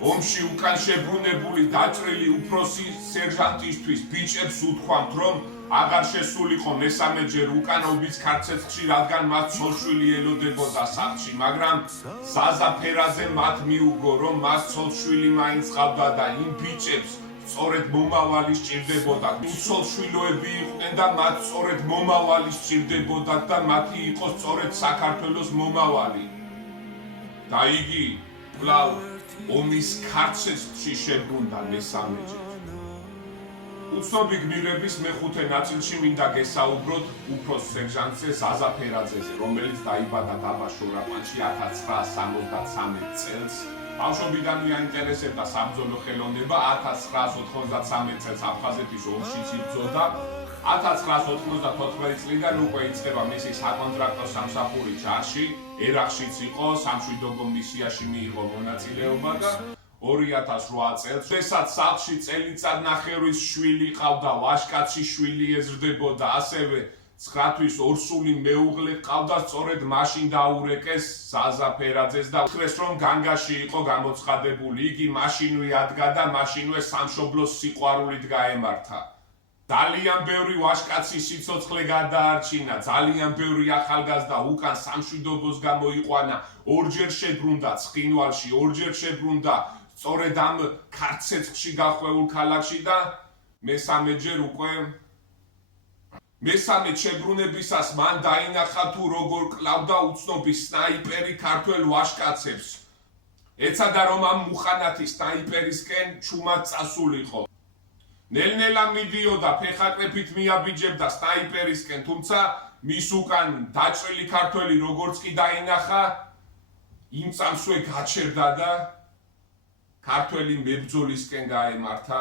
ომში უკან შებრუნებული დაჭრილი უფროსი სერჟანტისთვის ბიჭებს უთქვამთ, რომ აღარ შესულიყო მესამეჯერ უკანობის ქარცეცხლში, რადგან მათ ცოლშვილი ელოდებოდა სახლში, მაგრამ ზაზა ფერაძე მათ მიუგო, რომ მას ცოლშვილი მაინც ჰყავდა და იმ ბიჭებს სწორედ მომავალი სჭირდებოდა. უცოლშვილოები იყვნენ და მათ სწორედ მომავალი სჭირდებოდათ და მათი იყო სწორედ საქართველოს მომავალი. და იგი კვლავ ომის ქარცეცხლში შებრუნდა მესამეჯერ. უცნობი გმირების მეხუთე ნაწილში მინდა გესაუბროთ უფროს სერჟანტზე ზაზა ფერაძეზე, რომელიც დაიბადა დაბა შორაპანში 1963 წელს. ბავშვობიდანვე აინტერესებდა საბრძოლო ხელოვნება, 1993 წელს აფხაზეთის ომშიც იბრძოდა. 1994 წლიდან უკვე იწყება მისი საკონტრაქტო სამსახური ჯარში, ერაყშიც იყო, სამშვიდობო მისიაში მიიღო მონაწილეობა და 2008 წელს, როდესაც სახლში წელიწადნახევრის შვილი ყავდა, ვაჟკაცი შვილი ეზრდებოდა, ასევე 9 თვის ორსული მეუღლე ყავდა, სწორედ მაშინ დაურეკეს ზაზა ფერაძეს და უთხრეს, რომ განგაში იყო გამოცხადებული. იგი მაშინვე ადგა და მაშინვე სამშობლოს სიყვარულით გაემართა. ძალიან ბევრი ვაჟკაცი სიცოცხლე გადაარჩინა, ძალიან ბევრი ახალგაზრდა უკან სამშვიდობოს გამოიყვანა, ორჯერ შებრუნდა ცხინვალში, ორჯერ შებრუნდა სწორედ ამ ქარცეცხლში გახვეულ ქალაქში და მესამე შებრუნებისას მან დაინახა თუ როგორ კლავდა უცნობი სნაიპერი ქართველ ვაჟკაცებს. ეცადა რომ ამ მუხანათი სნაიპერისკენ ჩუმად წასულიყო. ნელ-ნელა მიდიოდა, ფეხაკრეფით მიაბიჯებდა სნაიპერისკენ, თუმცა მის უკან დაჭრილი ქართველი როგორც კი დაინახა, იმ წამსვე გაჩერდა და ქართველი მებრძოლისკენ გაემართა,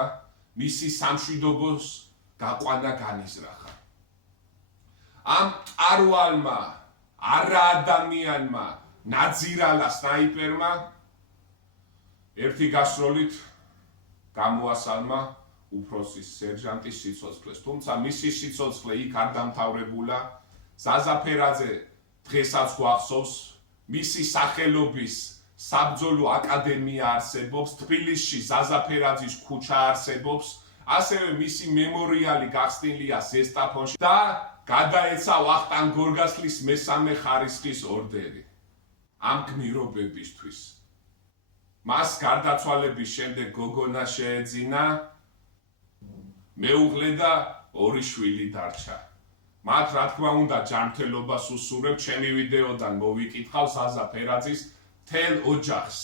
მისი სამშვიდობოს გაყვანა განიზრახა. ამ მწარვალმა, არაადამიანმა, ნაძირალა სნაიპერმა ერთი გასროლით გამოასალმა უფროსის სერჟანტის სიცოცხლეს, თუმცა მისი სიცოცხლე იქ არ დამთავრებულა. ზაზა ფერაძე დღესაც გვახსოვს, მისი სახელობის საბრძოლო აკადემია არსებობს, თბილისში ზაზა ფერაძის ქუჩა არსებობს, ასევე მისი მემორიალი გახსნილია ზესტაფონში და გადაეცა ვახტანგ გორგასლის მესამე ხარისხის ორდერი ამ გმირობებისთვის. მას გარდაცვალების შემდეგ გოგონა შეეძინა, მეუღლე და 2 შვილი დარჩა. მათ რა თქმა უნდა ჯანმრთელობას უსურვებთ, ჩემი ვიდეოდან მოვიკითხავ ზაზა ფერაძის მთელ ოჯახს.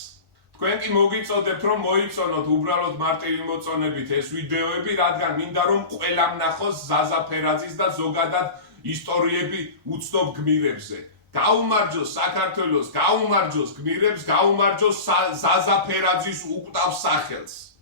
თქვენ კი მოგიწოდებთ, რომ მოიწონოთ უბრალოდ მარტივი მოწონებით ეს ვიდეოები, რადგან მინდა რომ ყველამ ნახოს ზაზა ფერაძის და ზოგადად ისტორიები უცნობ გმირებზე. გაუმარჯოს საქართველოს, გაუმარჯოს გმირებს, გაუმარჯოს ზაზა ფერაძის უკვდავ სახელს.